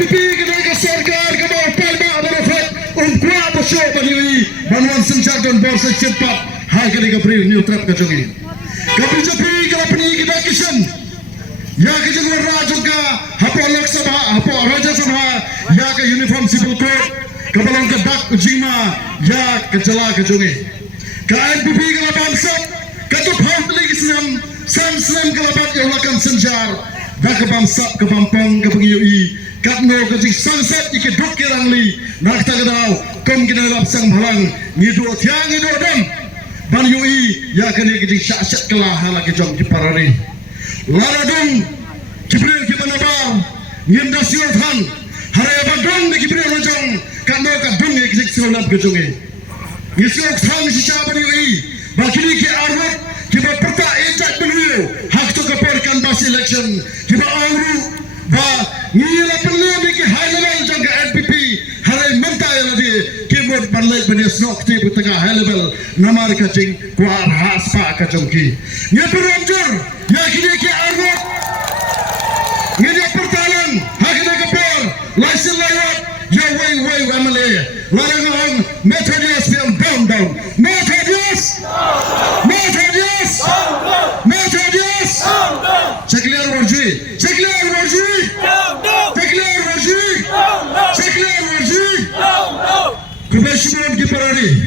NPP kena ke sarkar ke bawah paidbah berafat umpua bosok baniwi bantuan sencar dan borsa cepat hai kena ke beri new trap ke jongi kapi jopi kalau peni kita kisah ya ke juga rajuga hapo lok sabha hapo raja sabha ya ke uniform civil code kabalong ke dak ujima ya ke jala ke jongi ke NPP kalau bangsa katu phau teli kisam sam kalau bat yang lakukan sencar dak ke bangsa ke pampang ke pengiui katno ke jing sunset ike dok kirangli nak ta gadau kom kina lap sang bhalang ngidu thiang ngidu dam ban yui ya kene ke jing syat kala hala ke jom ki parari laradung kibril ki manabau nginda sior than hare badong de kibril rojong katno ka dung ke jing siolap ke jonge ngisok thang si chabani yui bakini ke arwat ki ba perta ejak beliau hak to ke perkan bas election ki ba auru ba nila perlu bagi high level jaga NPP hari mentai lagi keyboard panlek bani snok ti tengah high level namar kacing kuar haspa kacongki nya peranjur ya kini ke arwat nya pertalan hakina kapal license lawat ya way amale larang methodist yang down methodist